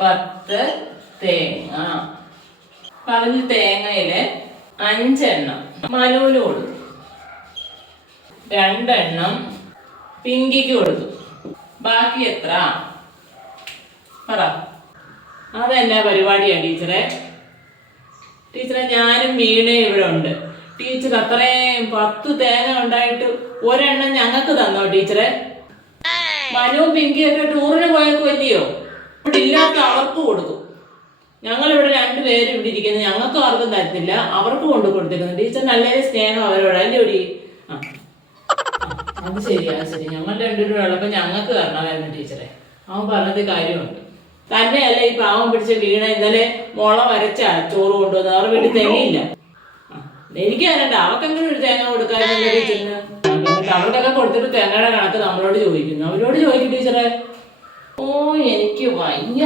10 തേങ്ങ. പറഞ്ഞ തേങ്ങയില് 5 എണ്ണം മനുവിന് കൊടുത്തു, 2 എണ്ണം പിങ്കിക്ക് കൊടുത്തു. ബാക്കി എത്ര പറ? അതെന്നാ പരിപാടിയാ ടീച്ചറെ? ടീച്ചറെ, ഞാനും വീണയും ഇവിടെ ഉണ്ട്. ടീച്ചർ അത്രയും 10 തേങ്ങ ഉണ്ടായിട്ട് ഒരെണ്ണം ഞങ്ങൾക്ക് തന്നോ ടീച്ചറെ? മനുവും പിങ്കിയൊക്കെ ടൂറിന് പോയേക്കുമല്ലയോ? ഇവിടെ ഇല്ലാത്ത അവർക്ക് കൊടുക്കും. ഞങ്ങളിവിടെ 2 പേരും ഇവിടെ ഇരിക്കുന്നത്, ഞങ്ങൾക്ക് ആർക്കും തരത്തില്ല, അവർക്ക് കൊണ്ട് കൊടുത്തിരിക്കുന്നു. ടീച്ചർ നല്ല സ്നേഹം അവരോട് അല്ലേ ഒടി? അത് ശരി, അത് ശരി. ഞങ്ങൾ 2 പേരും ഉള്ളപ്പോൾ ഞങ്ങൾക്ക് തരണമായിരുന്നു ടീച്ചറെ. അവൻ പറഞ്ഞത് കാര്യമുണ്ട്. തന്നെയല്ല ഈ പാവം പിടിച്ച വീണ ഇന്നലെ മുള വരച്ച ചോറ് കൊണ്ടുവന്നത്. അവർ വീട്ടിൽ തേങ്ങയില്ല. എനിക്ക് തരണ്ട, അവർക്കെങ്കിലും ഒരു തേങ്ങ കൊടുക്കാറുണ്ട് ടീച്ചറിന്. അവർക്കൊക്കെ കൊടുത്തിട്ട് തേങ്ങയുടെ കണക്ക് നമ്മളോട് ചോദിക്കുന്നു. അവരോട് ചോദിക്കും ടീച്ചറെ. ഓ, എനിക്ക് വയ്യ.